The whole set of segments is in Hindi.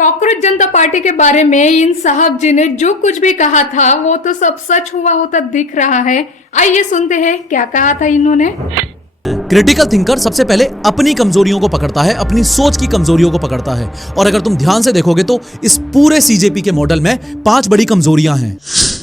कॉकरोच जनता पार्टी के बारे में इन साहब जी ने जो कुछ भी कहा था वो तो सब सच हुआ होता दिख रहा है। आइए सुनते हैं क्या कहा था इन्होंने। क्रिटिकल थिंकर सबसे पहले अपनी कमजोरियों को पकड़ता है, अपनी सोच की कमजोरियों को पकड़ता है। और अगर तुम ध्यान से देखोगे तो इस पूरे सीजेपी के मॉडल में 5 बड़ी कमजोरियां हैं।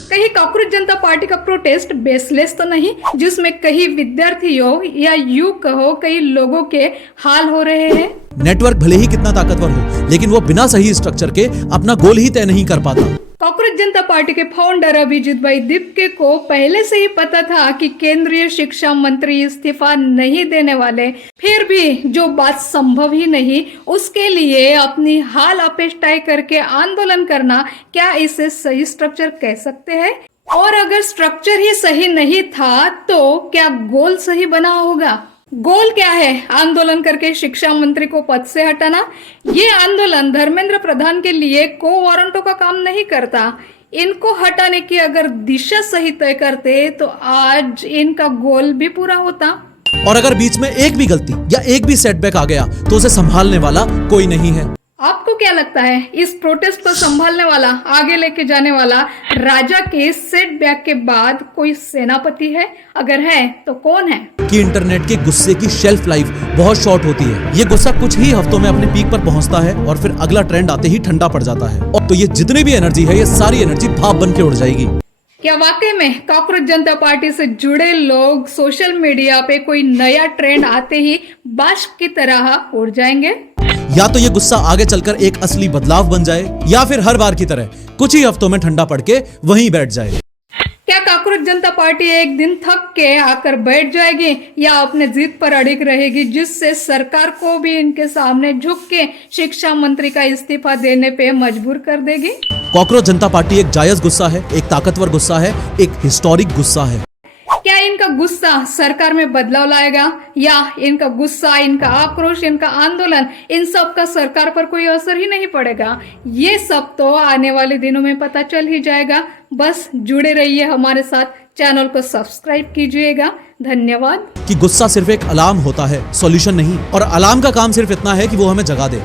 कहीं कॉकरोच जनता पार्टी का प्रोटेस्ट बेसलेस तो नहीं, जिसमें कई विद्यार्थियों या यूं कहो कई लोगों के हाल हो रहे हैं। नेटवर्क भले ही कितना ताकतवर हो, लेकिन वो बिना सही स्ट्रक्चर के अपना गोल ही तय नहीं कर पाता। कॉकरोच जनता पार्टी के फाउंडर अभिजीत भाई दीपके को पहले से ही पता था कि केंद्रीय शिक्षा मंत्री इस्तीफा नहीं देने वाले, फिर भी जो बात संभव ही नहीं उसके लिए अपनी हाल अपेष्टाई करके आंदोलन करना, क्या इसे सही स्ट्रक्चर कह सकते हैं? और अगर स्ट्रक्चर ही सही नहीं था तो क्या गोल सही बना होगा? गोल क्या है? आंदोलन करके शिक्षा मंत्री को पद से हटाना। ये आंदोलन धर्मेंद्र प्रधान के लिए को वारंटों का काम नहीं करता। इनको हटाने की अगर दिशा सही तय करते तो आज इनका गोल भी पूरा होता। और अगर बीच में एक भी गलती या एक भी सेटबैक आ गया तो उसे संभालने वाला कोई नहीं है। आपको क्या लगता है इस प्रोटेस्ट को संभालने वाला, आगे लेके जाने वाला राजा के सेटबैक के बाद कोई सेनापति है? अगर है तो कौन है? कि इंटरनेट के गुस्से की शेल्फ लाइफ बहुत शॉर्ट होती है। ये गुस्सा कुछ ही हफ्तों में अपने पीक पर पहुंचता है और फिर अगला ट्रेंड आते ही ठंडा पड़ जाता है। और तो ये जितनी भी एनर्जी है, ये सारी एनर्जी भाप बन के उड़ जाएगी। क्या वाकई में कॉकरोच जनता पार्टी से जुड़े लोग सोशल मीडिया पे कोई नया ट्रेंड आते ही बाष्प की तरह उड़ जाएंगे? या तो ये गुस्सा आगे चलकर एक असली बदलाव बन जाए, या फिर हर बार की तरह कुछ ही हफ्तों में ठंडा पड़ के वहीं बैठ जाए। क्या कॉकरोच जनता पार्टी एक दिन थक के आकर बैठ जाएगी या अपने जिद पर अड़िग रहेगी, जिससे सरकार को भी इनके सामने झुक के शिक्षा मंत्री का इस्तीफा देने पे मजबूर कर देगी? कॉकरोच जनता पार्टी एक जायज गुस्सा है, एक ताकतवर गुस्सा है, एक हिस्टोरिक गुस्सा है। क्या इनका गुस्सा सरकार में बदलाव लाएगा, या इनका गुस्सा, इनका आक्रोश, इनका आंदोलन, इन सब का सरकार पर कोई असर ही नहीं पड़ेगा? ये सब तो आने वाले दिनों में पता चल ही जाएगा। बस जुड़े रहिए हमारे साथ, चैनल को सब्सक्राइब कीजिएगा। धन्यवाद। कि गुस्सा सिर्फ एक अलार्म होता है, सॉल्यूशन नहीं। और अलार्म का काम सिर्फ इतना है कि वो हमें जगा दे।